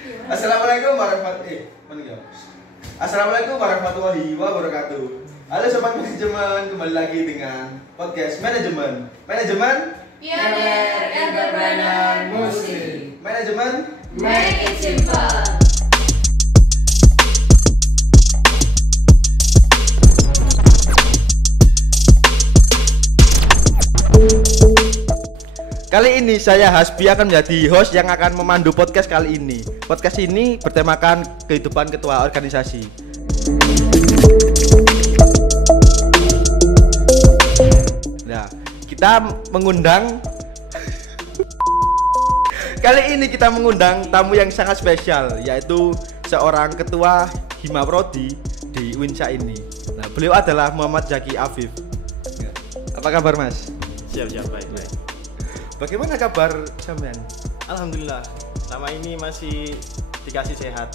Assalamualaikum warahmatullahi wabarakatuh. Halo sobat manajemen, kembali lagi dengan podcast manajemen. Pioneer Entrepreneur Muslim. Manajemen Make it simple. Kali ini saya Hasbi akan menjadi host yang akan memandu podcast kali ini. Podcast ini bertemakan kehidupan ketua organisasi. Nah, kita mengundang kali ini kita mengundang tamu yang sangat spesial, yaitu seorang ketua Hima Prodi di Winsa ini. Nah, beliau adalah Muhammad Zaki Afif. Apa kabar, Mas? Siap, baik. Bagaimana kabar sampean? Alhamdulillah, selama ini masih dikasih sehat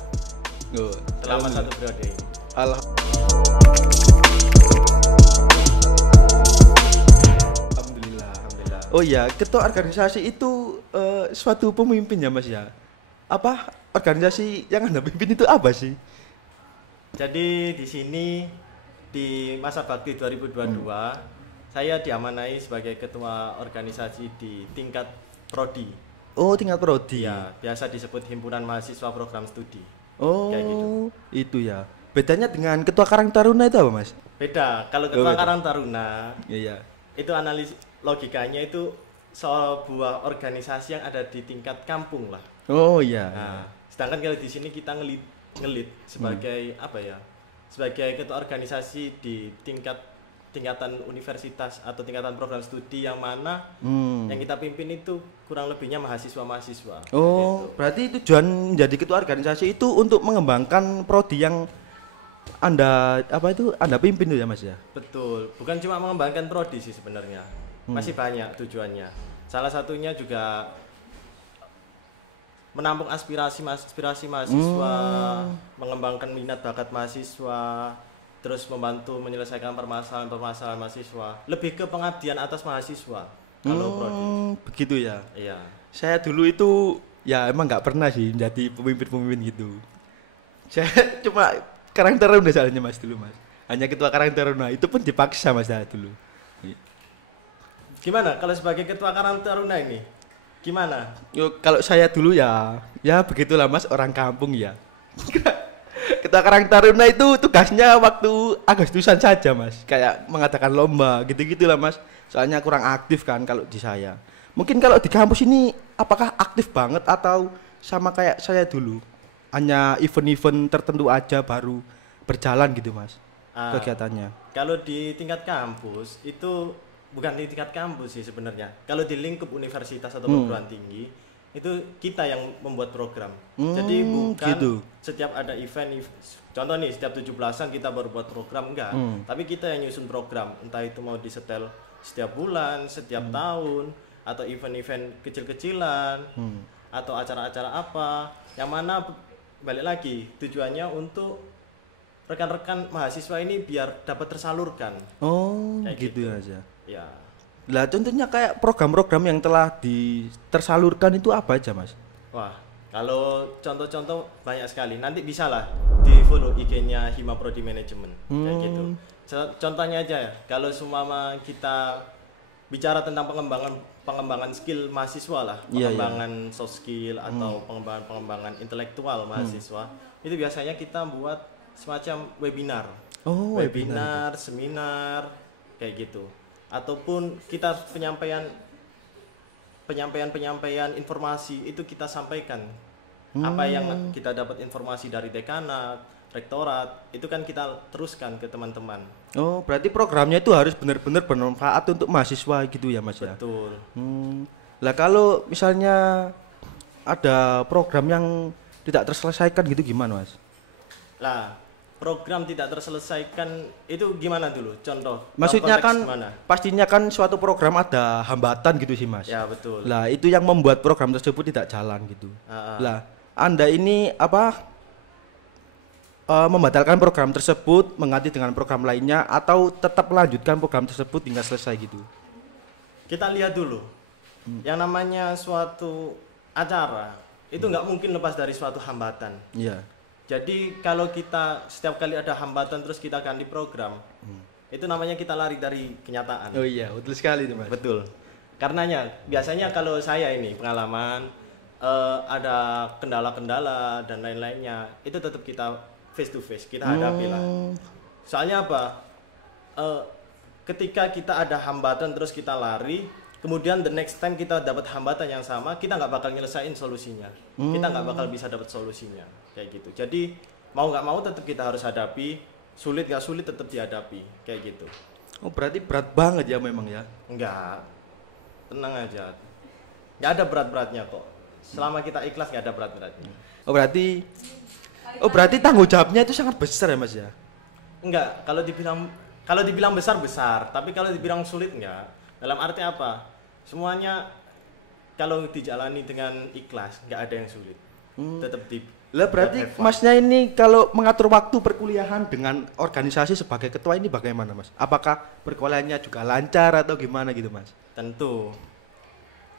selama satu periode. Alhamdulillah. Oh iya, ketua organisasi itu suatu pemimpin ya Mas ya? Apa organisasi yang Anda pimpin itu apa sih? Jadi di sini di masa bakti 2022 saya diamanai sebagai ketua organisasi di tingkat prodi. Oh, tingkat prodi. Ya, biasa disebut himpunan mahasiswa program studi. Oh, kayak gitu. Itu ya. Bedanya dengan ketua Karang Taruna itu apa, Mas? Beda. Kalau ketua Karang Taruna, iya. Itu analisis logikanya itu sebuah organisasi yang ada di tingkat kampung lah. Oh iya. Nah, sedangkan kalau di sini kita ngelit sebagai apa ya? Sebagai ketua organisasi di tingkatan universitas atau tingkatan program studi yang mana yang kita pimpin itu kurang lebihnya mahasiswa-mahasiswa. Oh, gitu. Berarti tujuan menjadi ketua organisasi itu untuk mengembangkan prodi yang Anda pimpin itu ya Mas ya? Betul, bukan cuma mengembangkan prodi sih sebenarnya. Masih banyak tujuannya. Salah satunya juga menampung aspirasi mahasiswa, mengembangkan minat bakat mahasiswa, terus membantu menyelesaikan permasalahan mahasiswa, lebih ke pengabdian atas mahasiswa. Kalau prodi. Begitu ya. Iya. Saya dulu itu ya emang nggak pernah sih jadi pemimpin gitu. Saya cuma Karang Taruna soalnya Mas dulu Mas. Hanya ketua Karang Taruna, itu pun dipaksa Mas saya dulu. Gimana kalau sebagai ketua Karang Taruna ini? Gimana? Yo, kalau saya dulu ya begitulah Mas, orang kampung ya. Ketua Karang Taruna itu tugasnya waktu Agustusan saja Mas, kayak mengadakan lomba gitu-gitulah Mas. Soalnya kurang aktif kan kalau di saya. Mungkin kalau di kampus ini apakah aktif banget atau sama kayak saya dulu? Hanya event-event tertentu aja baru berjalan gitu Mas kegiatannya. Kalau di tingkat kampus itu bukan di tingkat kampus sih sebenarnya. Kalau di lingkup universitas atau perguruan tinggi itu kita yang membuat program. Jadi bukan gitu. Setiap ada event, contoh nih setiap 17-an kita baru buat program, enggak. Tapi kita yang nyusun program, entah itu mau disetel setiap bulan, setiap tahun, atau event-event kecil-kecilan, atau acara-acara apa, yang mana balik lagi tujuannya untuk rekan-rekan mahasiswa ini biar dapat tersalurkan. Oh, kayak gitu aja. Ya. Lah contohnya kayak program-program yang telah tersalurkan itu apa aja Mas? Wah, kalau contoh-contoh banyak sekali. Nanti bisa lah di follow IG-nya Hima Prodi Manajemen kayak gitu. Contohnya aja ya, kalau seumpama kita bicara tentang pengembangan skill mahasiswa lah, pengembangan soft skill atau pengembangan intelektual mahasiswa, itu biasanya kita buat semacam webinar. Oh, webinar, seminar kayak gitu. Ataupun kita penyampaian informasi itu kita sampaikan. Apa yang kita dapat informasi dari dekanat, rektorat, itu kan kita teruskan ke teman-teman. Oh, berarti programnya itu harus benar-benar bermanfaat untuk mahasiswa gitu ya Mas ya? Betul. Lah kalau misalnya ada program yang tidak terselesaikan gitu gimana Mas? Lah, program tidak terselesaikan itu gimana dulu? Contoh. Maksudnya kan pastinya kan suatu program ada hambatan gitu sih Mas. Ya, betul. Lah itu yang membuat program tersebut tidak jalan gitu. Lah Anda ini membatalkan program tersebut, mengganti dengan program lainnya, atau tetap melanjutkan program tersebut hingga selesai gitu? Kita lihat dulu. Yang namanya suatu acara itu nggak mungkin lepas dari suatu hambatan. Iya. Jadi kalau kita setiap kali ada hambatan terus kita ganti program, itu namanya kita lari dari kenyataan. Oh iya, betul sekali itu Mas. Betul. Karenanya biasanya kalau saya ini pengalaman ada kendala-kendala dan lain-lainnya, itu tetap kita face to face, kita hadapi lah. Soalnya apa? Ketika kita ada hambatan terus kita lari, kemudian the next time kita dapat hambatan yang sama, kita nggak bakal nyelesain solusinya. Kita nggak bakal bisa dapat solusinya, kayak gitu. Jadi mau nggak mau tetap kita harus hadapi, sulit nggak sulit tetap dihadapi, kayak gitu. Oh berarti berat banget ya memang ya? Enggak, tenang aja. Nggak ada berat-beratnya kok. Selama kita ikhlas nggak ada berat-beratnya. Oh berarti tanggung jawabnya itu sangat besar ya Mas ya? Enggak, kalau dibilang besar, tapi kalau dibilang sulit enggak. Dalam arti apa? Semuanya kalau dijalani dengan ikhlas, nggak ada yang sulit. Tetap di. Lah berarti Masnya ini kalau mengatur waktu perkuliahan dengan organisasi sebagai ketua ini bagaimana Mas? Apakah perkuliahannya juga lancar atau gimana gitu Mas? Tentu.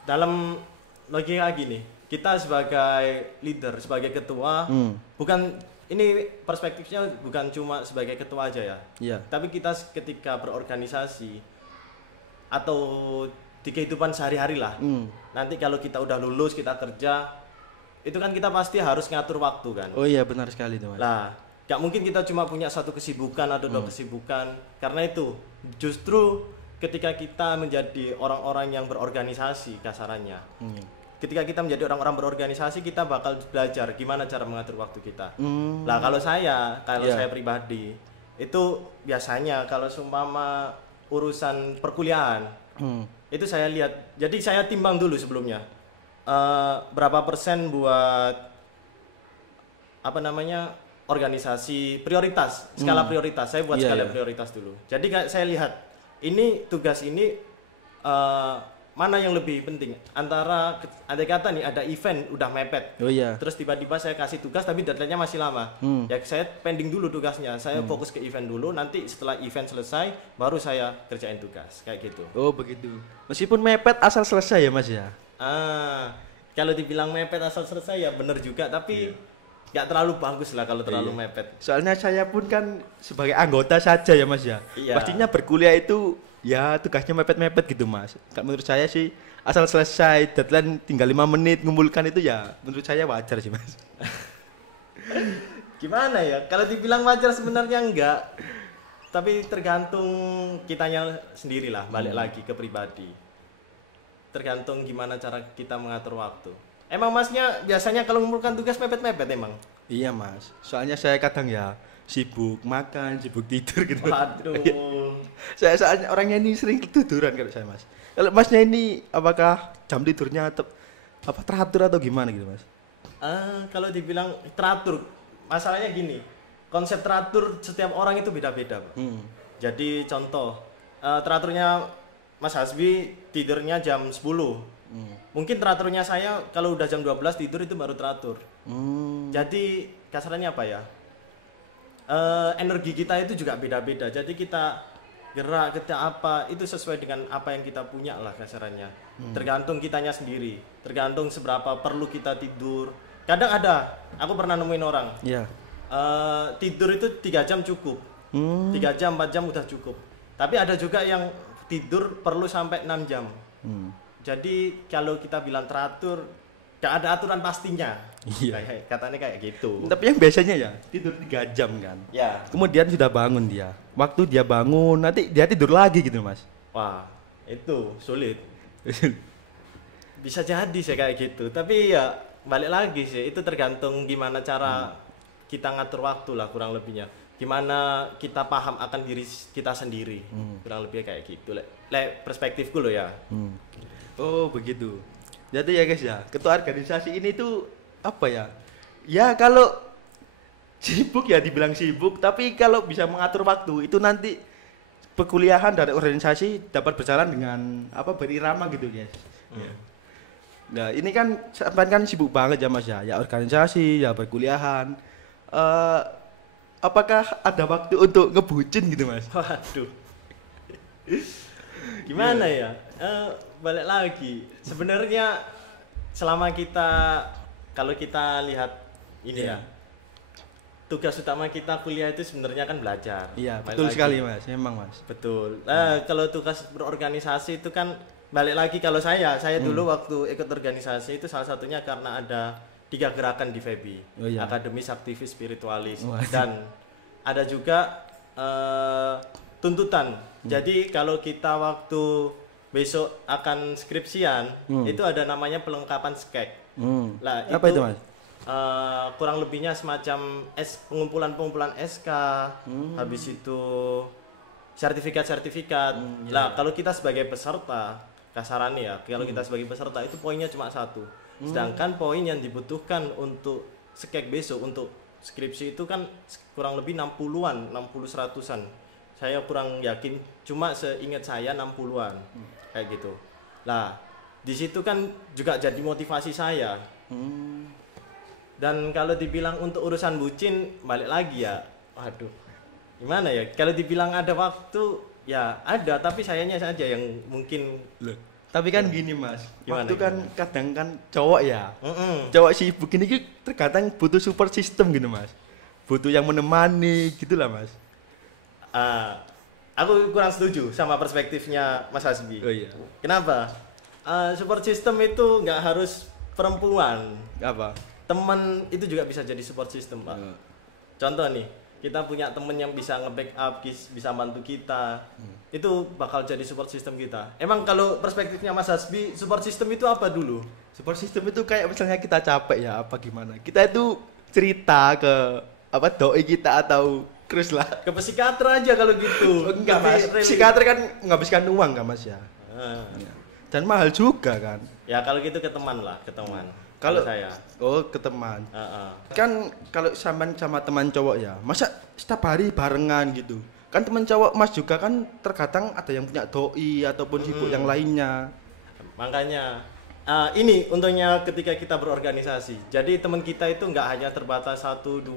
Dalam logika gini, kita sebagai leader, sebagai ketua, bukan ini perspektifnya bukan cuma sebagai ketua aja ya. Iya. Tapi kita ketika berorganisasi atau di kehidupan sehari-hari lah. Nanti kalau kita udah lulus, kita kerja, itu kan kita pasti harus ngatur waktu kan. Oh iya benar sekali itu Mas. Lah, gak mungkin kita cuma punya satu kesibukan atau dua kesibukan. Karena itu justru ketika kita menjadi orang-orang yang berorganisasi kasarannya. Ketika kita menjadi orang-orang berorganisasi, kita bakal belajar gimana cara mengatur waktu kita. Lah kalau saya pribadi itu biasanya kalau seumpama urusan perkuliahan itu saya lihat. Jadi saya timbang dulu sebelumnya berapa persen buat apa namanya organisasi prioritas, skala prioritas. Saya buat skala prioritas dulu. Jadi saya lihat ini tugas ini mana yang lebih penting antara andai kata nih ada event udah mepet. Oh iya. Terus tiba-tiba saya kasih tugas tapi deadline-nya masih lama. Ya saya pending dulu tugasnya. Saya fokus ke event dulu, nanti setelah event selesai baru saya kerjain tugas kayak gitu. Oh begitu. Meskipun mepet asal selesai ya Mas ya. Kalau dibilang mepet asal selesai ya bener juga, tapi nggak terlalu bagus lah kalau terlalu mepet. Soalnya saya pun kan sebagai anggota saja ya Mas ya. Iya. Pastinya berkuliah itu ya tugasnya mepet-mepet gitu Mas. Menurut saya sih asal selesai deadline tinggal 5 menit ngumpulkan itu ya menurut saya wajar sih Mas. Gimana ya? Kalau dibilang wajar sebenarnya enggak. Tapi tergantung kitanya sendiri lah, balik lagi ke pribadi. Tergantung gimana cara kita mengatur waktu. Emang Masnya biasanya kalau mengumpulkan tugas mepet-mepet emang? Iya Mas. Soalnya saya kadang ya sibuk makan, sibuk tidur gitu. Waduh. Saya soalnya orangnya ini sering ketiduran kalau saya Mas. Kalau Masnya ini apakah jam tidurnya teratur atau gimana gitu Mas? Kalau dibilang teratur, masalahnya gini, konsep teratur setiap orang itu beda-beda, Pak. Jadi contoh, teraturnya Mas Hasbi tidurnya jam 10. Mungkin teraturnya saya kalau udah jam 12 tidur itu baru teratur. Jadi kasarannya apa ya? Energi kita itu juga beda-beda. Jadi kita gerak kita apa itu sesuai dengan apa yang kita punya lah kasarannya. Tergantung kitanya sendiri. Tergantung seberapa perlu kita tidur. Kadang ada, aku pernah nemuin orang. Iya. Tidur itu 3 jam cukup. 3 jam 4 jam udah cukup. Tapi ada juga yang tidur perlu sampai 6 jam. Jadi kalau kita bilang teratur, gak ada aturan pastinya. Iya. Katanya kayak gitu. Tapi yang biasanya ya tidur 3 jam kan. Ya. Kemudian sudah bangun dia. Waktu dia bangun nanti dia tidur lagi gitu Mas. Wah, itu sulit. Bisa jadi sih kayak gitu. Tapi ya balik lagi sih, itu tergantung gimana cara kita ngatur waktu lah kurang lebihnya. Gimana kita paham akan diri kita sendiri. Kurang lebih kayak gitu. Lek perspektifku loh ya. Oh begitu. Jadi ya guys ya, ketua organisasi ini tuh apa ya? Ya kalau sibuk ya dibilang sibuk, tapi kalau bisa mengatur waktu itu nanti perkuliahan dari organisasi dapat berjalan dengan berirama gitu guys. Ya. Nah ini kan sampai kan sibuk banget ya Mas ya, ya organisasi, ya perkuliahan. Apakah ada waktu untuk ngebucin gitu Mas? Waduh. Gimana ya? Balik lagi. Sebenarnya selama kita kalau kita lihat ini Iya. ya, tugas utama kita kuliah itu sebenarnya kan belajar. Iya, Balik betul lagi. sekali Mas, memang Mas. Betul. Kalau tugas berorganisasi itu kan balik lagi, kalau saya dulu waktu ikut organisasi itu salah satunya karena ada 3 gerakan di FEBI. Oh, iya. Akademis, aktivis, spiritualis. Wah. Dan ada juga tuntutan. Jadi kalau kita waktu besok akan skripsian, itu ada namanya pelengkapan skek. Lah, Apa itu Mas? Kurang lebihnya semacam pengumpulan SK, habis itu sertifikat. Lah, kalau kita sebagai peserta, kasarannya ya, kalau kita sebagai peserta itu poinnya cuma 1. Sedangkan poin yang dibutuhkan untuk skek besok untuk skripsi itu kan kurang lebih 60-an, 60-100-an. Saya kurang yakin, cuma seingat saya 60-an. Kayak gitu. Lah, di situ kan juga jadi motivasi saya. Dan kalau dibilang untuk urusan bucin, balik lagi ya, waduh, gimana ya? Kalau dibilang ada waktu, ya ada, tapi sayangnya saja yang mungkin. Loh. Tapi kan gini Mas, Gimana, waktu kan kadang kan cowok ya, Mm-mm. cowok sibuk ini terkadang butuh support system gitu Mas, butuh yang menemani gitulah Mas. Aku kurang setuju sama perspektifnya Mas Hasbi. Oh iya. Kenapa? Support system itu nggak harus perempuan. Apa? Teman itu juga bisa jadi support system, Pak. Hmm. Contoh nih, kita punya temen yang bisa nge-backup, bisa bantu kita. Itu bakal jadi support system kita. Emang kalau perspektifnya Mas Hasbi, support system itu apa dulu? Support system itu kayak misalnya kita capek ya apa gimana, kita itu cerita ke apa doi kita atau Chris lah. Ke psikiater aja kalau gitu. Enggak Lebih Mas, real- psikiater kan menghabiskan uang kan Mas ya. Ah. Dan mahal juga kan. Ya kalau gitu ke teman lah, ke teman. Kalau saya. Oh ke teman. Heeh. Kan kalau sama teman cowok ya, masa setiap hari barengan gitu. Kan teman cowok Mas juga kan terkadang ada yang punya doi ataupun sibuk yang lainnya. Makanya ini untungnya ketika kita berorganisasi. Jadi teman kita itu nggak hanya terbatas 1, 2,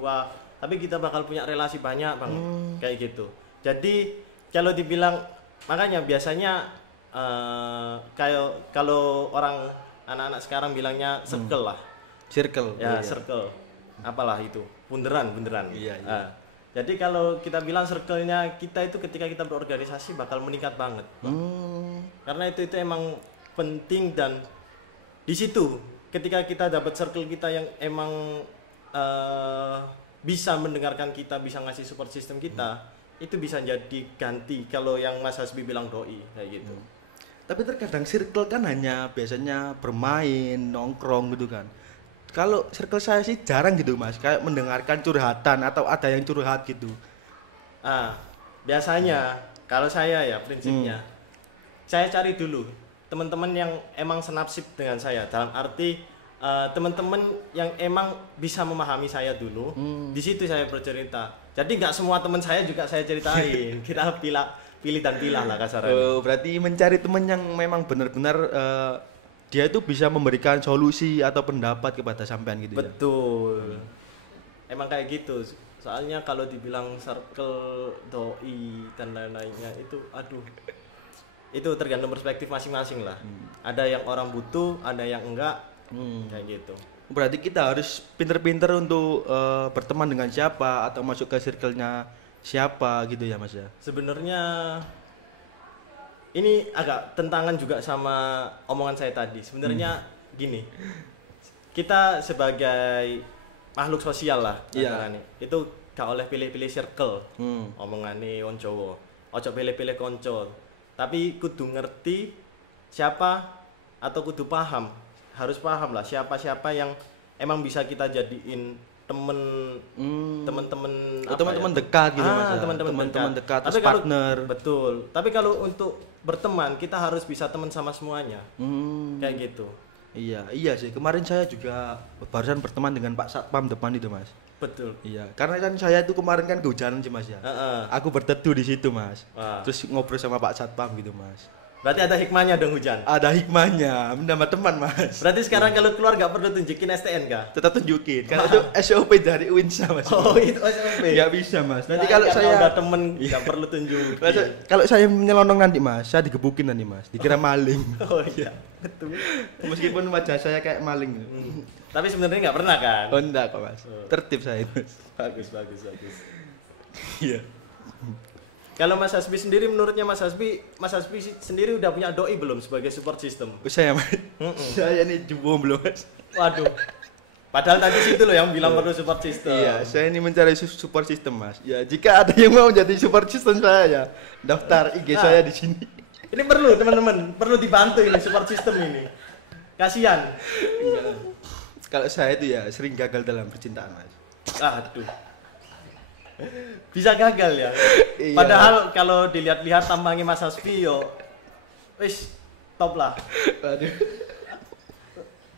tapi kita bakal punya relasi banyak banget. Kayak gitu. Jadi kalau dibilang, makanya biasanya kayak kalau orang anak-anak sekarang bilangnya circle lah. Circle. Ya, Oh, iya. circle. Apalah itu? Bunderan. Iya, iya. Jadi kalau kita bilang circle-nya kita itu ketika kita berorganisasi bakal meningkat banget. Karena itu emang penting, dan di situ ketika kita dapat circle kita yang emang bisa mendengarkan kita, bisa ngasih support system kita, itu bisa jadi ganti kalau yang Mas Hasbi bilang doi kayak gitu. Tapi terkadang circle kan hanya biasanya bermain, nongkrong gitu kan. Kalau circle saya sih jarang gitu Mas, kayak mendengarkan curhatan atau ada yang curhat gitu. Biasanya kalau saya ya prinsipnya, saya cari dulu teman-teman yang emang senasib dengan saya, dalam arti teman-teman yang emang bisa memahami saya dulu. Di situ saya bercerita. Jadi nggak semua teman saya juga saya ceritain. Kita pilih dan pilah lah kasarannya. Oh, berarti mencari teman yang memang benar-benar dia itu bisa memberikan solusi atau pendapat kepada sampean gitu ya. Betul. Emang kayak gitu. Soalnya kalau dibilang circle doi dan lain-lainnya itu aduh. Itu tergantung perspektif masing-masing lah. Ada yang orang butuh, ada yang enggak. Kayak gitu. Berarti kita harus pinter-pinter untuk berteman dengan siapa atau masuk ke circle-nya siapa gitu ya Mas ya. Sebenarnya ini agak tentangan juga sama omongan saya tadi. Sebenarnya gini, kita sebagai makhluk sosial lah, Iya. kasarane, itu gak oleh pilih-pilih circle. Omongane wong Jawa, ojo pilih-pilih konco. Tapi kudu ngerti siapa, atau kudu paham, harus paham lah siapa-siapa yang emang bisa kita jadiin temen-temen Teman-teman dekat gitu Mas ya. teman-teman dekat, Tapi terus kalau- partner. betul, tapi kalau untuk berteman kita harus bisa teman sama semuanya, kayak gitu. Iya sih. Kemarin saya juga barusan berteman dengan Pak Satpam depan itu Mas. Betul. Iya, karena kan saya itu kemarin kan kehujanan sih Mas ya. Heeh. Aku berteduh di situ Mas. Wah. Terus ngobrol sama Pak Satpam gitu Mas. Berarti ada hikmahnya dong hujan. Ada hikmahnya, menambah teman mas. Berarti sekarang kalau keluar nggak perlu tunjukin STN kah? Tetap tunjukin, karena itu SOP dari Uinsa mas. Oh itu SOP. Nggak bisa mas. Nanti Nah, kalau karena saya udah temen nggak perlu tunjukin. kalau saya nyelonong nanti mas, saya digebukin nanti mas, dikira maling. Oh iya, betul. Meskipun wajah saya kayak maling. Tapi sebenarnya nggak pernah kan? Oh enggak kok mas, Oh. tertib saya itu. Bagus. Iya. Kalau Mas Hasbi sendiri, menurutnya Mas Hasbi sendiri udah punya doi belum sebagai support system? Saya mas, saya ini jumbo belum mas. Waduh. Padahal tadi situ loh yang bilang perlu support system. Iya, saya ini mencari support system mas. Ya jika ada yang mau jadi support system saya ya, daftar IG saya di sini. Ini perlu teman-teman, perlu dibantu ini support system ini. Kasihan. Kalau saya itu ya sering gagal dalam percintaan mas. Aduh. Bisa gagal ya. Iya. Padahal kalau dilihat-lihat tampangnya Mas Hasbi yo wis top lah. Aduh.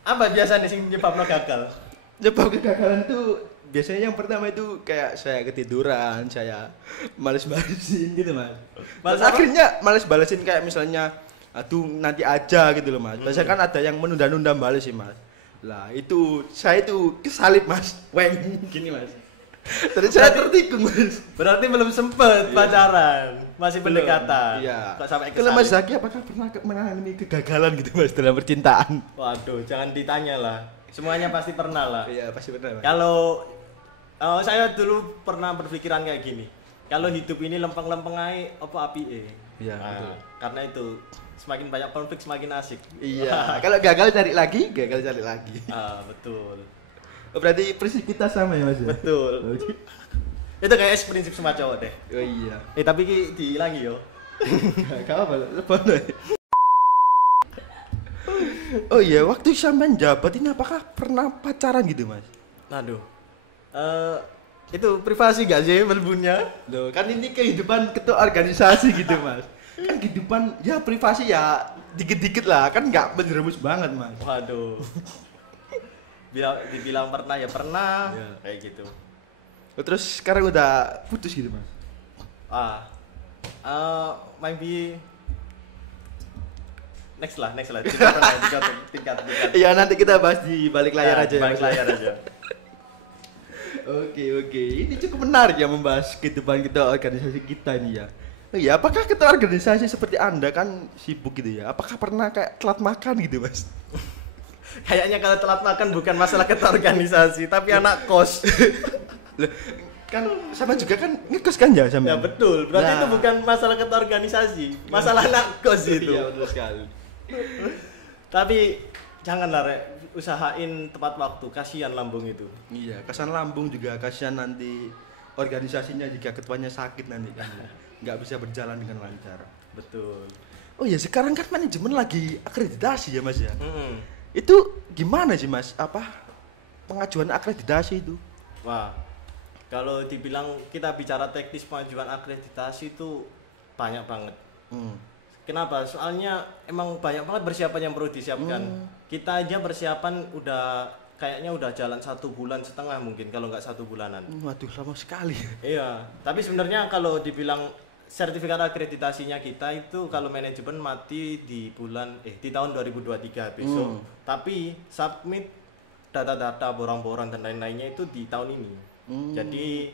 Apa biasanya sing nyebabno gagal? Nyebab kegagalan tuh biasanya yang pertama itu kayak saya ketiduran, saya males balesin gitu mas. Males Dan apa? akhirnya males balesin kayak misalnya aduh nanti aja gitu loh mas. Biasanya kan ada yang menunda-nunda bales sih mas. Lah itu saya itu kesalip mas, weng gini mas. Terus saya tertikung mas. Berarti belum sempet pacaran, masih Belum. pendekatan. Iya. Kok sampai Kalau Mas kesalip? Zaki apakah pernah mengalami kegagalan gitu mas dalam percintaan? Waduh, jangan ditanya lah. Semuanya pasti pernah lah. Iya pasti pernah mas. Kalau saya dulu pernah berpikiran kayak gini. Kalau hidup ini lempeng-lempeng aja, apa api Iya, betul. Karena itu semakin banyak konflik semakin asik. Iya. Kalau gagal cari lagi, gagal cari lagi. Betul. Oh, berarti prinsip kita sama ya mas ya? Betul. Oke. Itu kayak prinsip semua cowok deh. Oh iya. Tapi dihilangi yo. Gak apa, lepas deh. Oh iya, waktu sampean jabat ini apakah pernah pacaran gitu mas? Aduh. Itu privasi gak sih berbunnya? Loh, kan ini kehidupan ketua organisasi gitu mas. Kan kehidupan ya privasi ya dikit-dikit lah, kan nggak menjerumus banget mas. Waduh. Dibilang pernah ya pernah, Iya. kayak gitu. Oh, terus sekarang udah putus gitu mas? Maybe next lah. Tingkat. Iya nanti kita bahas di balik layar Nah, aja. balik Mas. layar aja. Oke. Ini cukup menarik ya membahas kehidupan kita organisasi kita ini ya. Oh iya, apakah ketua organisasi seperti Anda kan sibuk gitu ya? Apakah pernah kayak telat makan gitu mas? Kayaknya kalau telat makan bukan masalah keterorganisasi, tapi anak kos. Loh, kan sama juga kan ngekos kan ya sama? Ya betul, berarti Nah. itu bukan masalah keterorganisasi, masalah anak kos itu. Iya betul sekali. Tapi janganlah Rek, usahain tepat waktu, kasihan lambung itu. Iya, kasihan lambung juga, kasihan nanti organisasinya jika ketuanya sakit nanti kan nggak bisa berjalan dengan lancar. Betul. Oh iya, sekarang kan manajemen lagi akreditasi ya mas ya. Mm-mm. Itu gimana sih mas? Apa pengajuan akreditasi itu? Wah, kalau dibilang kita bicara teknis pengajuan akreditasi itu banyak banget. Kenapa? Soalnya emang banyak banget persiapan yang perlu disiapkan. Kita aja persiapan kayaknya udah jalan 1,5 bulan mungkin, kalau nggak 1 bulanan. Waduh, lama sekali. Iya, tapi sebenarnya kalau dibilang sertifikat akreditasinya kita itu kalau manajemen mati di tahun 2023 besok. Tapi submit data-data borang-borang dan lain-lainnya itu di tahun ini. Jadi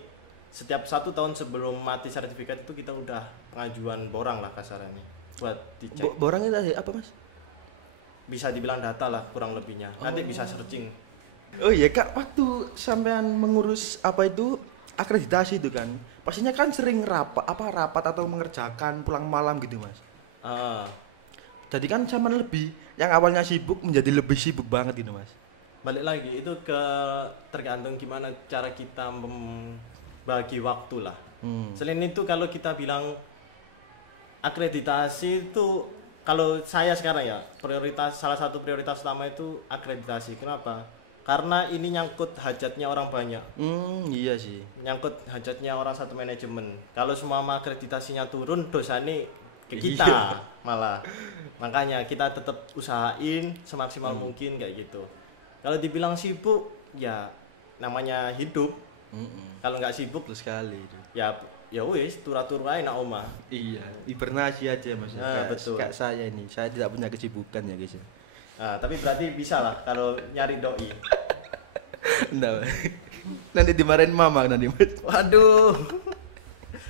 setiap 1 tahun sebelum mati sertifikat itu kita udah pengajuan borang lah kasarannya buat dicek. Borang itu apa mas? Bisa dibilang data lah kurang lebihnya. Nanti bisa searching. Oh iya kak, waktu sampean mengurus apa itu akreditasi itu kan, pastinya kan sering rapat atau mengerjakan pulang malam gitu mas. Jadi kan sampean lebih yang awalnya sibuk menjadi lebih sibuk banget gitu mas. Balik lagi itu tergantung gimana cara kita membagi waktu lah. Selain itu kalau kita bilang akreditasi itu, kalau saya sekarang ya salah satu prioritas utama itu akreditasi. Kenapa? Karena ini nyangkut hajatnya orang banyak. Iya sih. Nyangkut hajatnya orang satu manajemen. Kalau semua akreditasinya turun, dosanya ke kita Iya. malah. Makanya kita tetap usahain semaksimal mungkin kayak gitu. Kalau dibilang sibuk, ya namanya hidup. Kalau nggak sibuk, Betul sekali itu. ya ya wis turu-turu ae nak omah. Iya, hibernasi aja Mas. Nah, betul. Kayak saya ini, saya tidak punya kesibukan ya guys ya. Nah, tapi berarti bisa lah kalau nyari doi. Nah, nanti dimarahin mama nanti Mas. Waduh.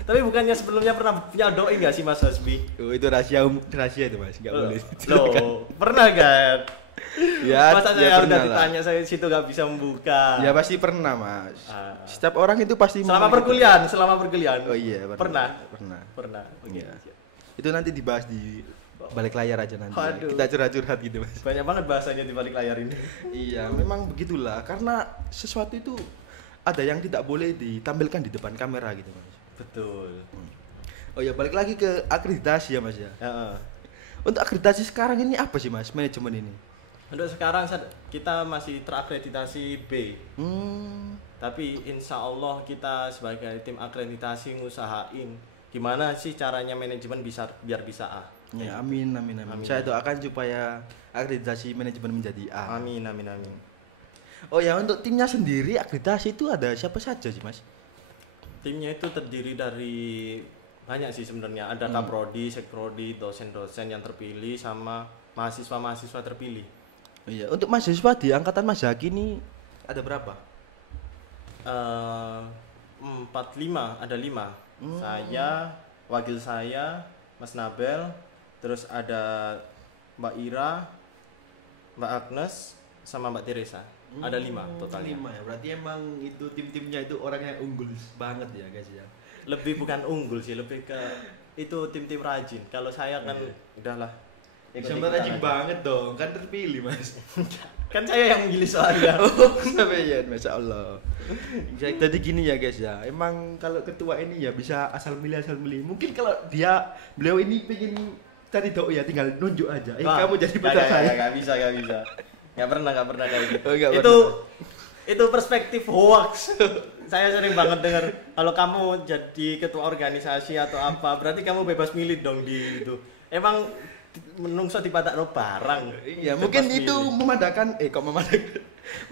Tapi bukannya sebelumnya pernah punya doi nggak sih Mas Hasbi? Oh, itu rahasia itu Mas, nggak boleh. Loh, pernah kan? Ya, Masa ya saya udah pernah lah. ditanya saya situ nggak bisa membuka. Ya pasti pernah Mas. Ah. Setiap orang itu pasti Selama memiliki- perkuliahan. Oh iya, Pernah. Pernah. Oke. Iya. Itu nanti dibahas di balik layar aja nanti. Ya. Waduh. Kita curhat-curhat gitu Mas. Banyak banget bahasanya di balik layar ini. Iya, memang begitulah. Karena sesuatu itu ada yang tidak boleh ditampilkan di depan kamera gitu Mas. Betul. Oh ya, balik lagi ke akreditasi ya Mas ya. Heeh. Untuk akreditasi sekarang ini apa sih Mas, manajemen ini? Untuk sekarang kita masih terakreditasi B. Tapi insya Allah kita sebagai tim akreditasi ngusahain gimana sih caranya manajemen biar bisa A. Ya, amin. Saya doakan supaya akreditasi manajemen menjadi A. Amin. Oh ya, untuk timnya sendiri akreditasi itu ada siapa saja sih Mas? Timnya itu terdiri dari banyak sih sebenarnya. Ada kaprodi, sekprodi, dosen-dosen yang terpilih sama mahasiswa-mahasiswa terpilih. Iya, untuk mahasiswa di angkatan Mas Zaki ini ada berapa? 45, ada 5. Saya, wakil saya, Mas Nabel, terus ada Mbak Ira, Mbak Agnes, sama Mbak Teresa. Ada 5 totalnya. 5 ya, berarti emang itu tim-timnya itu orang yang unggul banget ya guys ya. Lebih bukan unggul sih, lebih ke itu tim-tim rajin. Kalau saya kan udahlah. Sama rajin banget dong, kan terpilih Mas. Kan saya yang memilih soalnya. Sampai ya, Masya Allah. Jadi gini ya guys ya, emang kalau ketua ini ya bisa asal milih. Mungkin kalau beliau ini pengen cari doi ya tinggal nunjuk aja. Kamu jadi pecat saya. Gak bisa. Gak pernah kayak gitu. Oh, nggak Itu perspektif hoax. Saya sering banget dengar kalau kamu jadi ketua organisasi atau apa, berarti kamu bebas milih dong di itu. Emang menungso dipatakno barang. Iya, mungkin itu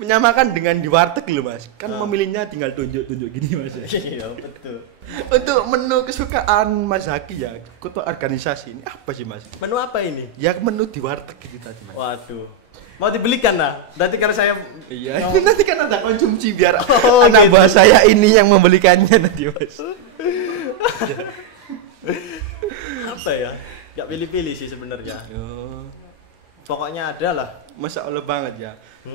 menyamakan dengan di warteg loh Mas. Kan memilihnya tinggal tunjuk gini Mas. Iya, betul. Untuk menu kesukaan Mas Zaki ya, ketua organisasi ini apa sih Mas? Menu apa ini? Ya menu di warteg gitu tadi Mas. Waduh. Mau dibelikan lah. Berarti karena saya Iya, nanti kan ada konsumsi biar Oh, anak gitu. buah saya ini yang membelikannya nanti Mas. apa ya? Gak pilih-pilih sih sebenarnya. Oh, Pokoknya ada lah. Masya Allah banget ya.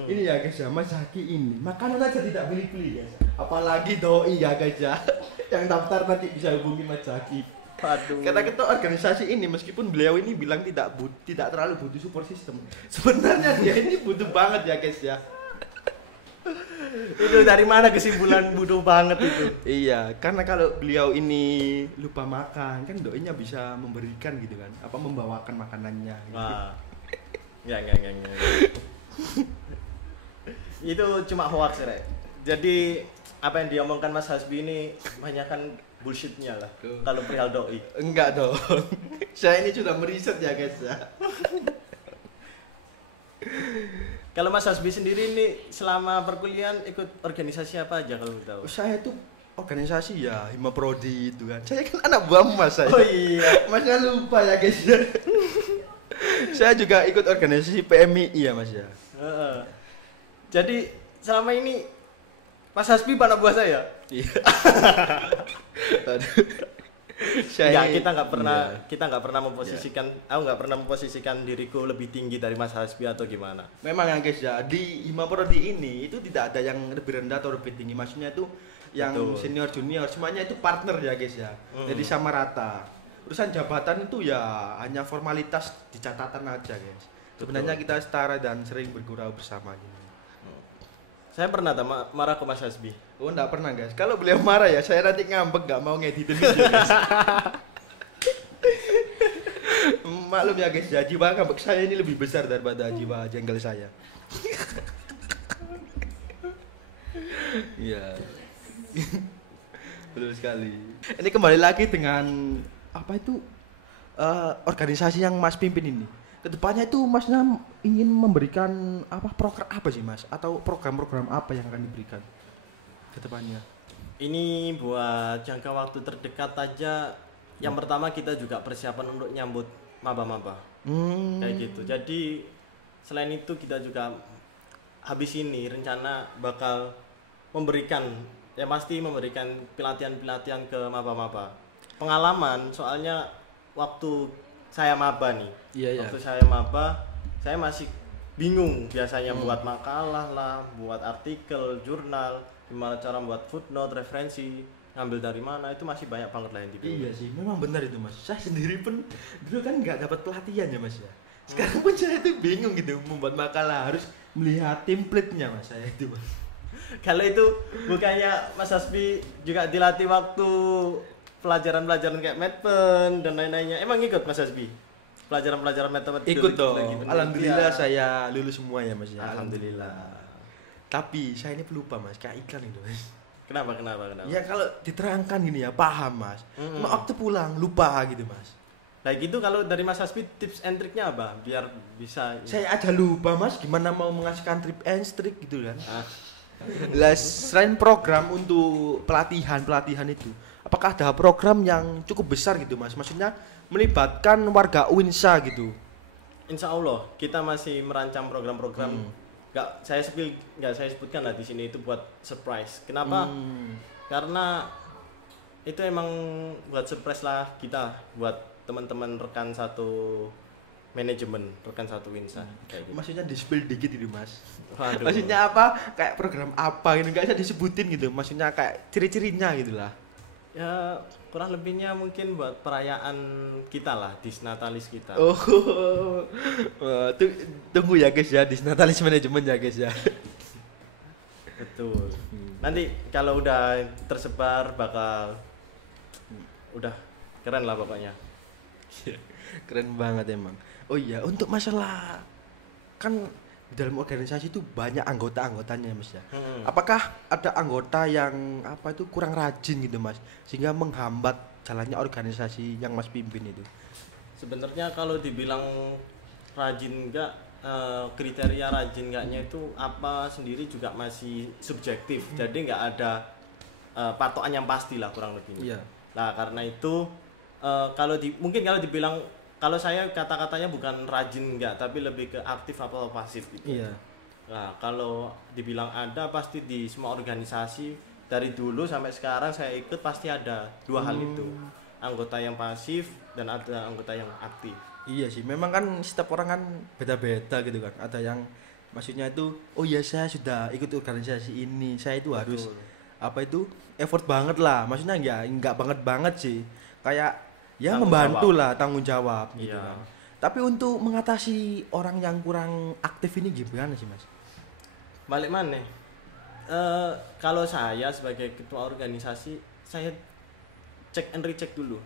Ini ya guys ya, Mas Zaki ini makanan aja tidak pilih-pilih guys. Apalagi doi ya guys ya. Yang daftar nanti bisa hubungi Mas Zaki. Waduh. Kata ketua organisasi ini meskipun beliau ini bilang tidak terlalu butuh support system, sebenarnya dia ini butuh banget ya guys ya. Itu dari mana kesimpulan butuh banget itu? Iya, karena kalau beliau ini lupa makan kan doinya bisa memberikan gitu kan, apa membawakan makanannya. Gitu. Wah. Enggak. Itu cuma hoax Rek. Jadi apa yang diomongkan Mas Hasbi ini kebanyakan bullshitnya lah. Kalau perihal doi. Enggak dong. Saya ini sudah meriset ya guys ya. Kalau Mas Hasbi sendiri ini selama perkuliahan ikut organisasi apa aja kalau tahu? Saya tuh organisasi ya Hima Prodi itu kan. Saya kan anak buahmu Mas saya. Oh iya. Masnya lupa ya guys ya. Saya juga ikut organisasi PMI ya Mas ya. Jadi selama ini Mas Hasbi anak buah saya? Iya. Enggak, kita nggak pernah memposisikan, aku nggak pernah memposisikan diriku lebih tinggi dari Mas Hasbi atau gimana. Memang ya guys ya, di Hima Prodi ini itu tidak ada yang lebih rendah atau lebih tinggi. Maksudnya itu yang Betul. senior junior semuanya itu partner ya guys ya. Jadi sama rata. Urusan jabatan itu ya hanya formalitas di catatan aja guys. Sebenarnya kita setara dan sering bergurau bersama gitu. Saya pernah marah ke Mas Hasbi. Oh enggak pernah guys. Kalau beliau marah ya saya nanti ngambek nggak mau ngeditin video guys. Maklum ya guys ya, jiwa ngambek saya ini lebih besar daripada jiwa jengkel saya. Iya. Betul sekali. Ini kembali lagi dengan apa itu organisasi yang Mas pimpin ini. Kedepannya itu Masnya ingin memberikan apa program apa sih Mas? Atau program-program apa yang akan diberikan kedepannya? Ini buat jangka waktu terdekat aja. Yang pertama kita juga persiapan untuk nyambut maba-maba. Kayak gitu. Jadi selain itu kita juga habis ini rencana bakal pasti memberikan pelatihan-pelatihan ke maba-maba. Pengalaman soalnya waktu saya maba nih. Iya. Waktu saya maba, saya masih bingung biasanya buat makalah lah, buat artikel, jurnal, gimana cara buat footnote, referensi, ngambil dari mana, itu masih banyak banget lah yang dibingung. Iya sih, memang benar itu Mas. Saya sendiri pun dulu kan nggak dapat pelatihan ya Mas ya. Sekarang pun saya itu bingung gitu membuat makalah, harus melihat template-nya Mas saya itu Mas. Kalau itu bukannya Mas Hasbi juga dilatih waktu pelajaran-pelajaran kayak Medpen dan lain-lainnya, emang ikut Mas Hasbi? Pelajaran-pelajaran matematika Ikut dong. lagi penelitian. Alhamdulillah saya lulus semua ya Mas ya. Alhamdulillah. Tapi saya ini pelupa Mas, kayak iklan itu Mas. Kenapa? Ya kalau diterangkan gini ya paham Mas. Cuma waktu pulang lupa gitu Mas. Nah gitu kalau dari Mas Hasbi tips and triknya apa? Biar bisa. Saya aja lupa Mas, gimana mau mengasihkan trip and trick gitu kan. Ah, Lah selain program untuk pelatihan itu, apakah ada program yang cukup besar gitu Mas? Maksudnya melibatkan warga Uinsa gitu. Insya Allah kita masih merancang program-program. Nggak saya sebutkan lah di sini, itu buat surprise. Kenapa? Karena itu emang buat surprise lah kita, buat teman-teman rekan satu manajemen, rekan satu Winsa. Kayak gitu. Maksudnya di spill dikit gitu Mas. Waduh. Maksudnya apa? Kayak program apa gitu, nggak bisa disebutin gitu. Maksudnya kayak ciri-cirinya gitu lah. Ya kurang lebihnya mungkin buat perayaan kita lah, disnatalis kita. Oh, tunggu ya guys ya, disnatalis manajemen ya guys ya. Betul. Nanti kalau udah tersebar bakal udah keren lah pokoknya. Keren banget emang. Oh iya, untuk masalah kan di dalam organisasi itu banyak anggota-anggotanya Mas ya. Apakah ada anggota yang apa itu kurang rajin gitu Mas, sehingga menghambat jalannya organisasi yang Mas pimpin itu? Sebenarnya kalau dibilang rajin enggak, kriteria rajin enggaknya itu apa sendiri juga masih subjektif. Jadi enggak ada patokan yang pasti lah kurang lebihnya. Iya. Nah, karena itu mungkin kalau dibilang, kalau saya kata-katanya bukan rajin enggak, tapi lebih ke aktif atau pasif gitu. Iya. Nah, kalau dibilang ada, pasti di semua organisasi dari dulu sampai sekarang saya ikut pasti ada dua hal itu. Anggota yang pasif dan ada anggota yang aktif. Iya sih, memang kan setiap orang kan beda-beda gitu kan. Ada yang maksudnya itu, oh ya saya sudah ikut organisasi ini, saya itu harus apa itu effort banget lah. Maksudnya enggak banget sih. Kayak ya membantu lah, tanggung jawab gitu Iya. kan. Tapi untuk mengatasi orang yang kurang aktif ini gimana sih Mas? Balik mana? Kalau saya sebagai ketua organisasi, saya cek and recheck dulu.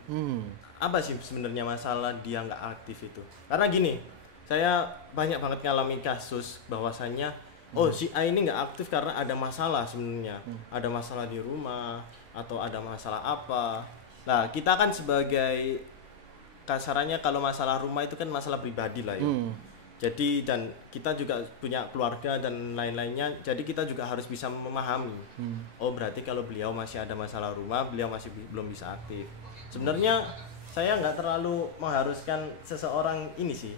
Apa sih sebenarnya masalah dia nggak aktif itu? Karena gini, saya banyak banget ngalami kasus bahwasannya, oh si A ini nggak aktif karena ada masalah sebenarnya, ada masalah di rumah atau ada masalah apa. Nah, kita kan sebagai kasarannya kalau masalah rumah itu kan masalah pribadi lah ya. Jadi dan kita juga punya keluarga dan lain-lainnya. Jadi kita juga harus bisa memahami. Oh, berarti kalau beliau masih ada masalah rumah, beliau masih belum bisa aktif. Sebenarnya saya nggak terlalu mengharuskan seseorang ini sih.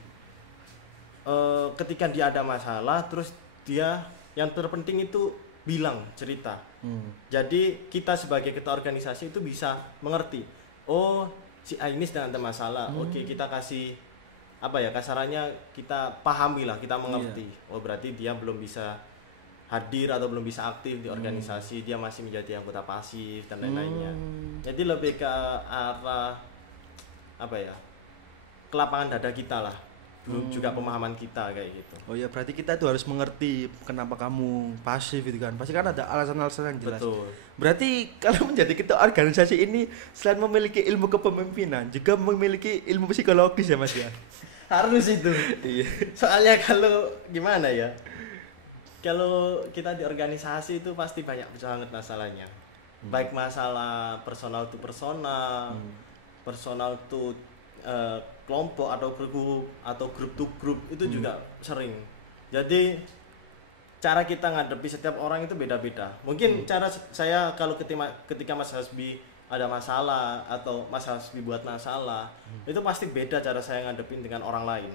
Ketika dia ada masalah, terus dia yang terpenting itu bilang, cerita. Jadi kita sebagai ketua organisasi itu bisa mengerti, oh si A ini sedang ada masalah. Oke, kita kasih apa ya, kasarannya kita pahami lah, kita mengerti. Oh berarti dia belum bisa hadir atau belum bisa aktif di organisasi, dia masih menjadi anggota pasif dan lain-lainnya. Jadi lebih ke arah apa ya, kelapangan dada kita lah. Juga pemahaman kita kayak gitu. Oh ya, berarti kita itu harus mengerti kenapa kamu pasif gitu kan. Pasti kan ada alasan-alasan yang jelas. Betul. Berarti kalau menjadi ketua organisasi ini selain memiliki ilmu kepemimpinan, juga memiliki ilmu psikologis ya Mas ya. Harus itu. Iya. Soalnya kalau gimana ya? Kalau kita di organisasi itu pasti banyak banget masalahnya. Baik masalah personal to personal, personal to kelompok atau grup to grup itu juga sering. Jadi cara kita ngadepi setiap orang itu beda-beda. Mungkin cara saya kalau ketika Mas Hasbi ada masalah atau Mas Hasbi buat masalah, itu pasti beda cara saya ngadepin dengan orang lain.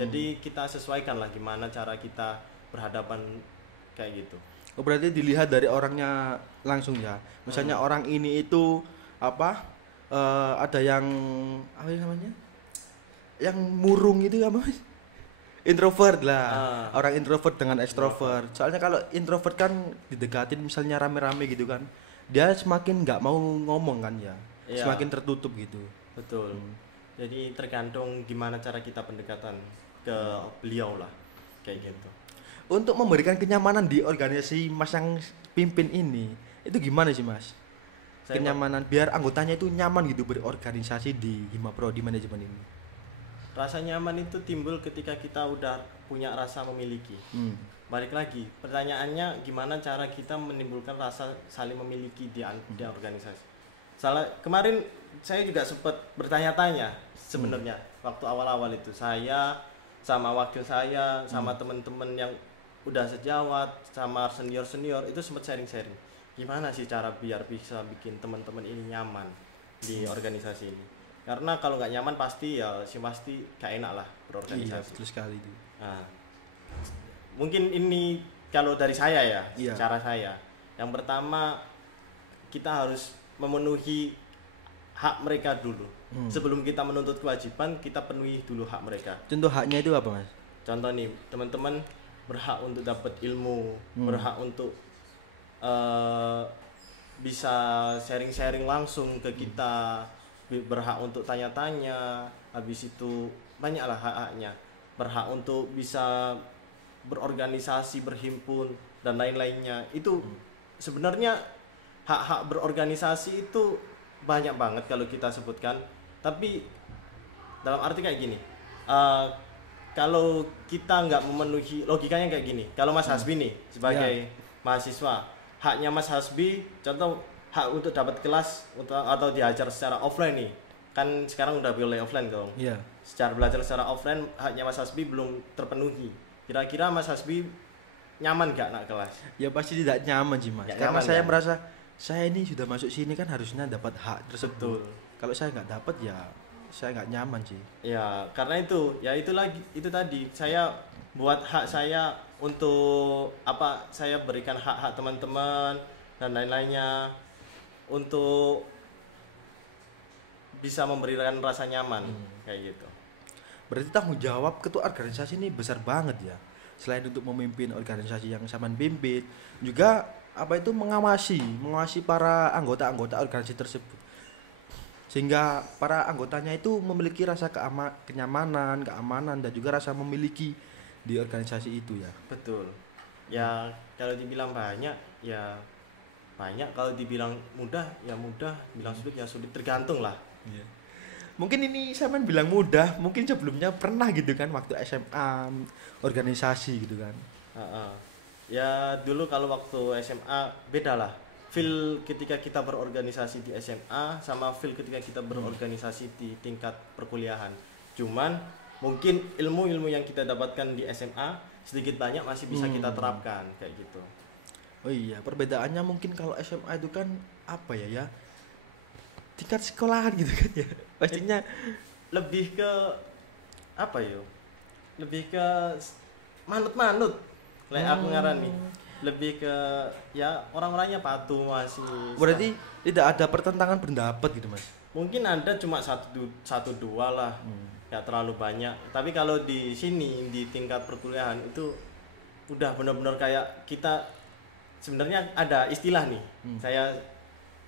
Jadi kita sesuaikan lah gimana cara kita berhadapan kayak gitu. Oh, berarti dilihat dari orangnya langsung ya. Misalnya orang ini itu apa? Ada yang apa namanya? Yang murung itu apa, Mas? Introvert lah. Orang introvert dengan extrovert. Soalnya kalau introvert kan didekatin misalnya rame-rame gitu kan, dia semakin nggak mau ngomong kan ya. Iya. Semakin tertutup gitu. Betul. Jadi tergantung gimana cara kita pendekatan ke beliau lah. Kayak gitu. Untuk memberikan kenyamanan di organisasi Mas yang pimpin ini, itu gimana sih, Mas? Kenyamanan biar anggotanya itu nyaman gitu berorganisasi di Hima Prodi Manajemen ini. Rasa nyaman itu timbul ketika kita udah punya rasa memiliki. Balik lagi, pertanyaannya gimana cara kita menimbulkan rasa saling memiliki di organisasi. Kemarin saya juga sempat bertanya-tanya sebenarnya waktu awal-awal itu. Saya sama wakil saya sama teman-teman yang udah sejawat sama senior-senior itu sempat sharing-sharing. Gimana sih cara biar bisa bikin teman-teman ini nyaman di organisasi ini? Karena kalau nggak nyaman pasti gak enak lah berorganisasi. Iya, betul sekali itu. Nah, mungkin ini kalau dari saya ya, Iya. cara saya. Yang pertama kita harus memenuhi hak mereka dulu. Sebelum kita menuntut kewajiban, kita penuhi dulu hak mereka. Contoh haknya itu apa, Mas? Contoh nih, teman-teman berhak untuk dapat ilmu, berhak untuk bisa sharing-sharing langsung ke kita, berhak untuk tanya-tanya, habis itu banyaklah hak-haknya, berhak untuk bisa berorganisasi, berhimpun dan lain-lainnya. Itu sebenarnya hak-hak berorganisasi itu banyak banget kalau kita sebutkan, tapi dalam arti kayak gini, kalau kita nggak memenuhi, logikanya kayak gini, kalau Mas Hasbi nih sebagai mahasiswa, haknya Mas Hasbi, contoh hak untuk dapat kelas atau diajar secara offline nih, kan sekarang udah boleh offline dong. Iya. Secara belajar secara offline, haknya Mas Hasbi belum terpenuhi. Kira-kira Mas Hasbi nyaman gak nak kelas? Ya pasti tidak nyaman sih, Mas. Nggak Karena nyaman, saya kan? merasa saya ini sudah masuk sini kan harusnya dapat hak tersebut. Betul. Kalau saya nggak dapat ya saya nggak nyaman sih. Ya, karena itu tadi saya buat hak saya untuk apa? Saya berikan hak-hak teman-teman dan lain-lainnya untuk bisa memberikan rasa nyaman kayak gitu. Berarti tanggung jawab ketua organisasi ini besar banget ya. Selain untuk memimpin organisasi yang Saman pimpin, juga apa itu mengawasi para anggota-anggota organisasi tersebut. Sehingga para anggotanya itu memiliki rasa kenyamanan, keamanan dan juga rasa memiliki di organisasi itu ya. Betul. Ya kalau dibilang banyak ya banyak, kalau dibilang mudah ya mudah, bilang sulit ya sulit, tergantung lah. Iya. Mungkin ini Saman bilang mudah, mungkin sebelumnya pernah gitu kan waktu SMA organisasi gitu kan. Ya dulu kalau waktu SMA beda lah. Feel ketika kita berorganisasi di SMA sama feel ketika kita berorganisasi di tingkat perkuliahan. Cuman mungkin ilmu-ilmu yang kita dapatkan di SMA sedikit banyak masih bisa kita terapkan kayak gitu. Oh iya, perbedaannya mungkin kalau SMA itu kan apa ya tingkat sekolahan gitu kan ya. Pastinya Lebih ke apa ya? Lebih ke manut-manut. Aku ngarani. Lebih ke ya orang-orangnya patuh masih. berarti tidak ada pertentangan pendapat gitu, Mas. Mungkin ada cuma satu dua lah. Nggak terlalu banyak. Tapi kalau di sini di tingkat perkuliahan itu udah benar-benar kayak kita sebenarnya ada istilah nih.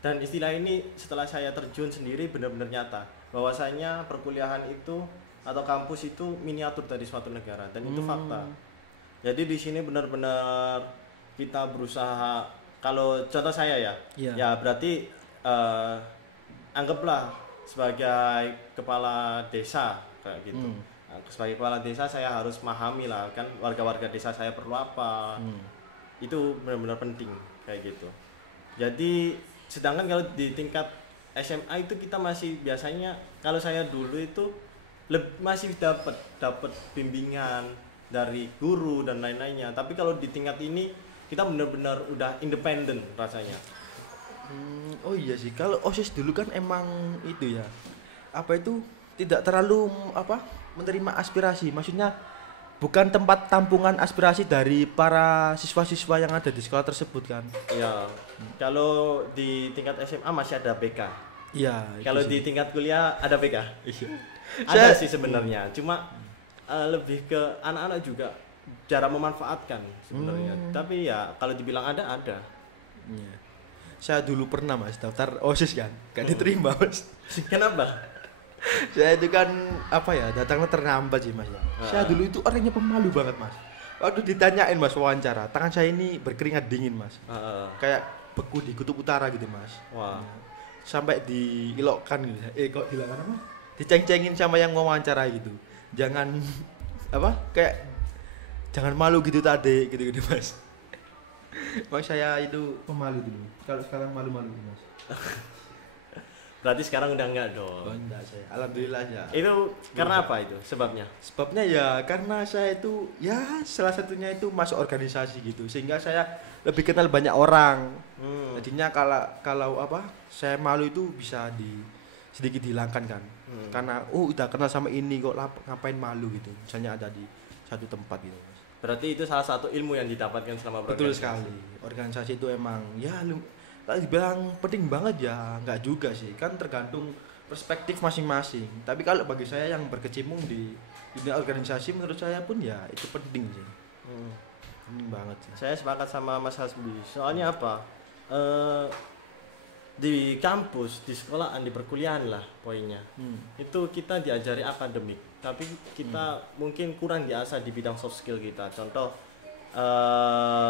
Dan istilah ini setelah saya terjun sendiri benar-benar nyata bahwasanya perkuliahan itu atau kampus itu miniatur dari suatu negara, dan itu fakta. Jadi di sini benar-benar kita berusaha, kalau contoh saya ya berarti anggaplah sebagai kepala desa kayak gitu. Sebagai kepala desa saya harus memahami lah kan warga-warga desa saya perlu apa. Itu benar-benar penting kayak gitu. Jadi sedangkan kalau di tingkat SMA itu kita masih biasanya, kalau saya dulu itu masih dapat bimbingan, dari guru dan lain-lainnya. Tapi kalau di tingkat ini kita benar-benar udah independen rasanya. Oh iya sih, kalau OSIS dulu kan emang itu ya, apa itu tidak terlalu menerima aspirasi, maksudnya bukan tempat tampungan aspirasi dari para siswa-siswa yang ada di sekolah tersebut kan. Ya, kalau di tingkat SMA masih ada BK. Iya. Kalau di tingkat kuliah ada BK. Iya. Ada sih sebenarnya, cuma lebih ke anak-anak juga cara memanfaatkan sebenarnya. Tapi ya kalau dibilang ada. Iya. Saya dulu pernah mas daftar OSIS kan, gak diterima mas. Kenapa? Saya itu kan datangnya terlambat sih mas ya. Saya dulu itu orangnya pemalu banget mas. Waktu ditanyain mas wawancara, tangan saya ini berkeringat dingin mas. Kayak beku di kutub utara gitu mas. Wah. Sampai diilokkan gitu. Kok dilakukan apa? Diceng-cengin sama yang wawancara gitu. Jangan kayak jangan malu gitu tadi gitu mas. Mas saya itu pemalu dulu. Kalau sekarang malu-malu mas. Berarti sekarang udah enggak dong. Oh enggak saya. Alhamdulillah ya. Itu karena apa itu sebabnya? Sebabnya ya karena saya itu ya salah satunya itu masuk organisasi gitu sehingga saya lebih kenal banyak orang. Jadinya kalau saya malu itu bisa sedikit dihilangkan kan. Karena udah kenal sama ini kok ngapain malu gitu. Misalnya ada di satu tempat gitu. Berarti itu salah satu ilmu yang didapatkan selama berorganisasi. Betul sekali. Organisasi itu emang ya kalau dibilang penting banget ya enggak juga sih. Kan tergantung perspektif masing-masing. Tapi kalau bagi saya yang berkecimpung di dunia organisasi menurut saya pun ya itu penting sih. Penting banget sih. Saya sepakat sama Mas Hasbi. Soalnya apa? Di kampus, di sekolahan, di perkuliahan lah poinnya. Itu kita diajari akademik. Tapi kita mungkin kurang diasah di bidang soft skill kita. Contoh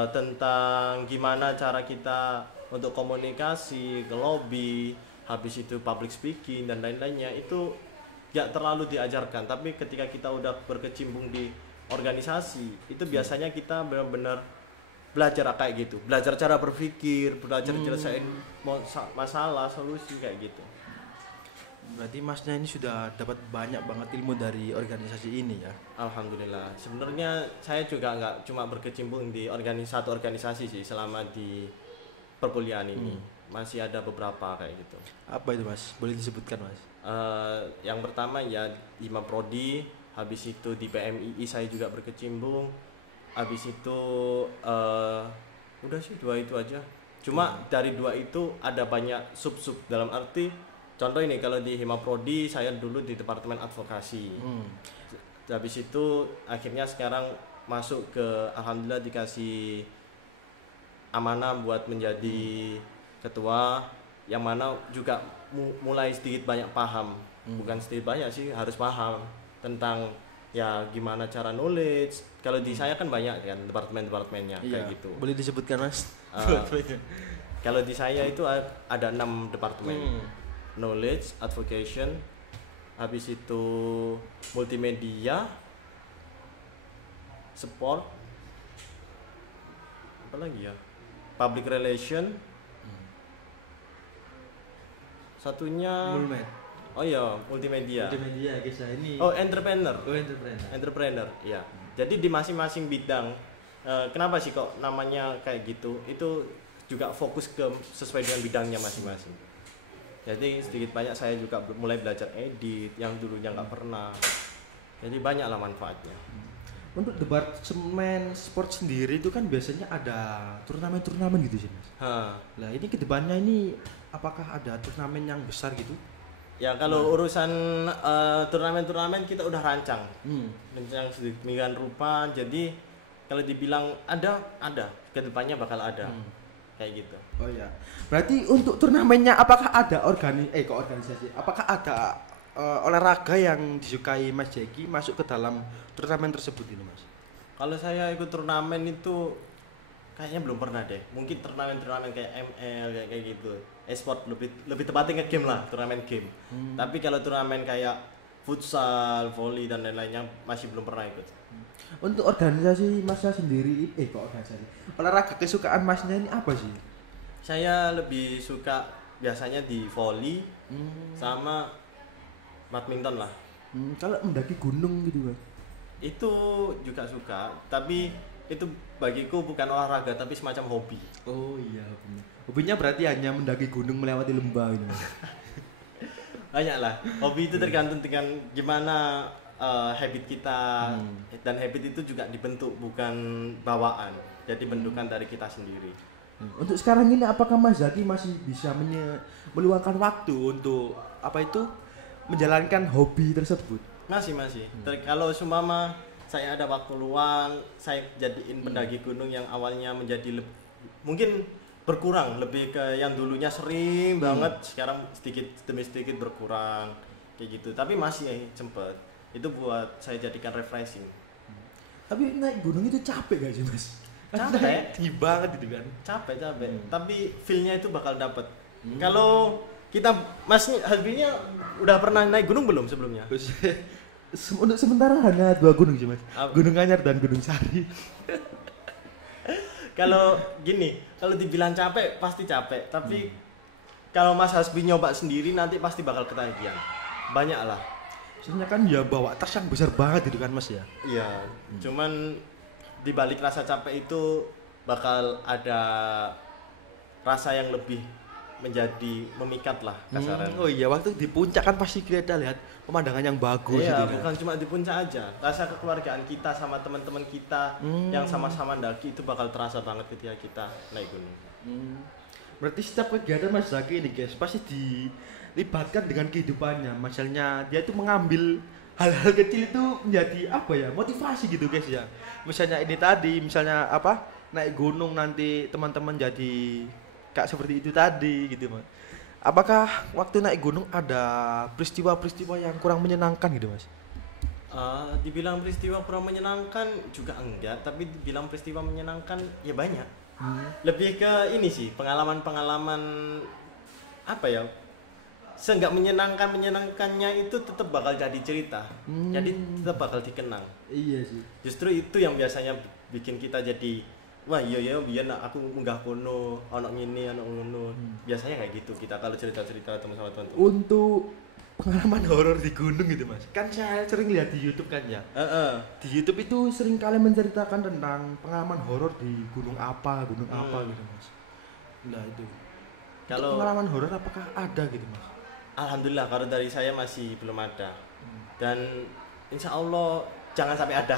tentang gimana cara kita untuk komunikasi, ke lobby, habis itu public speaking dan lain-lainnya itu gak terlalu diajarkan. Tapi ketika kita udah berkecimpung di organisasi, itu biasanya kita benar-benar belajar kayak gitu, belajar cara berpikir, belajar nyelesain masalah, solusi kayak gitu. Berarti masnya ini sudah dapat banyak banget ilmu dari organisasi ini ya? Alhamdulillah. Sebenarnya saya juga nggak cuma berkecimpung di satu organisasi sih selama di perkuliahan ini. Masih ada beberapa kayak gitu. Apa itu mas? Boleh disebutkan mas? Yang pertama ya Hima Prodi, habis itu di PMII saya juga berkecimpung. Habis itu udah sih 2 itu aja. Cuma dari 2 itu ada banyak sub-sub, dalam arti contoh ini kalau di Hima Prodi saya dulu di departemen advokasi. Habis itu akhirnya sekarang masuk ke alhamdulillah dikasih amanah buat menjadi ketua, yang mana juga mulai sedikit banyak paham. Bukan sedikit banyak sih, harus paham tentang ya gimana cara knowledge. Kalau di saya kan banyak kan departemen-departemennya kayak gitu. Boleh disebutkan mas? Kalau di saya itu ada 6 departemen. Knowledge, advocation, habis itu multimedia, support, apa lagi ya? Public relation. Satunya oh iya, multimedia. Multimedia guys ini. Oh, entrepreneur. Entrepreneur. Entrepreneur, iya. Jadi di masing-masing bidang kenapa sih kok namanya kayak gitu? Itu juga fokus ke sesuai dengan bidangnya masing-masing. Jadi sedikit banyak saya juga mulai belajar edit yang dulunya nggak pernah. Jadi banyaklah manfaatnya. Untuk departemen sport sendiri itu kan biasanya ada turnamen-turnamen gitu sih mas. Lah ini kedepannya ini apakah ada turnamen yang besar gitu? Ya kalau urusan turnamen-turnamen kita udah rancang. Rancang sedemikian rupa. Jadi kalau dibilang ada, kedepannya bakal ada. Kayak gitu. Oh ya. Berarti untuk turnamennya apakah ada organisasi? Apakah ada olahraga yang disukai Mas Jeki masuk ke dalam turnamen tersebut ini, Mas? Kalau saya ikut turnamen itu kayaknya belum pernah deh. Mungkin turnamen-turnamen kayak ML kayak gitu. E-sport lebih tepatnya game lah, turnamen game. Tapi kalau turnamen kayak futsal, volley dan lain-lainnya masih belum pernah ikut. Untuk organisasi Masnya sendiri, olahraga kesukaan Masnya ini apa sih? Saya lebih suka biasanya di volley sama badminton lah. Kalau mendaki gunung gitu kan? Itu juga suka, tapi itu bagiku bukan olahraga tapi semacam hobi. Oh iya, benar. Hobinya berarti hanya mendaki gunung melewati lembah gitu Mas. Banyak lah. Hobi itu tergantung dengan gimana habit kita, dan habit itu juga dibentuk bukan bawaan. Jadi bentukan dari kita sendiri. Untuk sekarang ini apakah Mas Zaki masih bisa meluangkan waktu untuk apa itu menjalankan hobi tersebut? Masih. Kalau sumama saya ada waktu luang, saya jadiin pendaki gunung yang awalnya menjadi mungkin berkurang, lebih ke yang dulunya sering banget, sekarang sedikit demi sedikit berkurang kayak gitu. Tapi masih sempet. Itu buat saya jadikan refreshing. Tapi naik gunung itu capek gak sih Mas? Capek, tinggi banget gitu kan. capek. Tapi feel-nya itu bakal dapet. Kalau kita Mas Halbinya udah pernah naik gunung belum sebelumnya? Untuk sementara hanya 2 gunung sih Mas. Apa? Gunung Anyar dan Gunung Sari. Kalau gini, kalau dibilang capek pasti capek, tapi kalau Mas Hasbi nyoba sendiri nanti pasti bakal ketagihan. Banyak lah. Soalnya kan ya bawa tas yang besar banget gitu kan Mas ya. Iya, cuman di balik rasa capek itu bakal ada rasa yang lebih menjadi memikat lah kasarannya. Oh iya, waktu di puncak kan pasti kita lihat pemandangan yang bagus Iya, gitu. bukan cuma di puncak aja. Rasa kekeluargaan kita sama teman-teman kita yang sama-sama ndaki itu bakal terasa banget ketika kita naik gunung. Berarti setiap kegiatan Mas Zaki ini guys pasti dilibatkan dengan kehidupannya. Misalnya dia itu mengambil hal-hal kecil itu menjadi apa ya, motivasi gitu guys ya. Misalnya ini tadi, misalnya apa, naik gunung nanti teman-teman jadi kayak seperti itu tadi gitu Mas. Apakah waktu naik gunung ada peristiwa-peristiwa yang kurang menyenangkan gitu Mas? Dibilang peristiwa kurang menyenangkan juga enggak, tapi dibilang peristiwa menyenangkan ya banyak. Lebih ke ini sih, pengalaman-pengalaman apa ya, seenggak menyenangkannya itu tetap bakal jadi cerita, jadi tetap bakal dikenang. Iya sih. Justru itu yang biasanya bikin kita jadi wah iya biar aku munggah kono ono ngene ono ngono. Biasanya kayak gitu kita kalau cerita-cerita ketemu sama teman-teman. Untuk pengalaman horor di gunung gitu Mas, kan saya sering lihat di YouTube kan ya. Di YouTube itu sering kali menceritakan tentang pengalaman horor di gunung apa gitu Mas. Nah itu. Kalau pengalaman horor apakah ada gitu Mas? Alhamdulillah kalau dari saya masih belum ada. Dan insya Allah jangan sampai ada.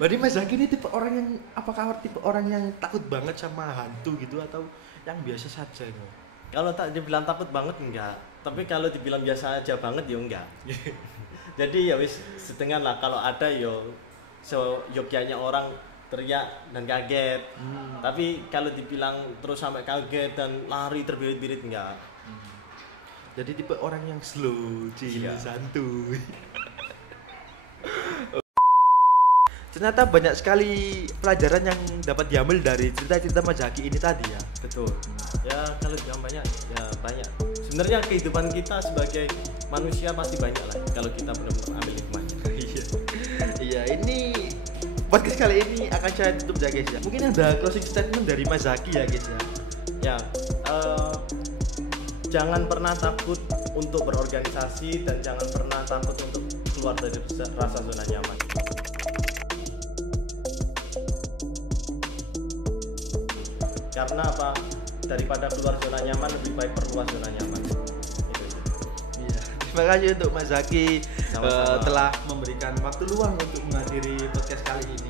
Berarti Mas Zaki ini tipe orang yang apakah tipe orang yang takut banget sama hantu gitu atau yang biasa saja gitu? Kalau tak dibilang takut banget enggak, tapi kalau dibilang biasa aja banget ya enggak. Jadi ya wis setengah lah, kalau ada yo yogyanya orang teriak dan kaget. Tapi kalau dibilang terus sampai kaget dan lari terbirit-birit enggak. Jadi tipe orang yang slow, chill, santuy. Ternyata banyak sekali pelajaran yang dapat diambil dari cerita-cerita Mas Zaki ini tadi ya. Betul. Ya kalau dibilang banyak, ya banyak. Sebenarnya kehidupan kita sebagai manusia pasti banyak lah kalau kita benar-benar ambil hikmahnya. Iya, ini podcast kali ini akan saya tutup ya guys ya. Mungkin ada closing statement dari Mas Zaki ya guys ya. Ya, jangan pernah takut untuk berorganisasi dan jangan pernah takut untuk keluar dari rasa zona nyaman. Karena apa? Daripada keluar zona nyaman lebih baik perluas zona nyaman. Iya. Terima kasih untuk Mas Zaki Sama-sama. telah memberikan waktu luang untuk menghadiri podcast kali ini.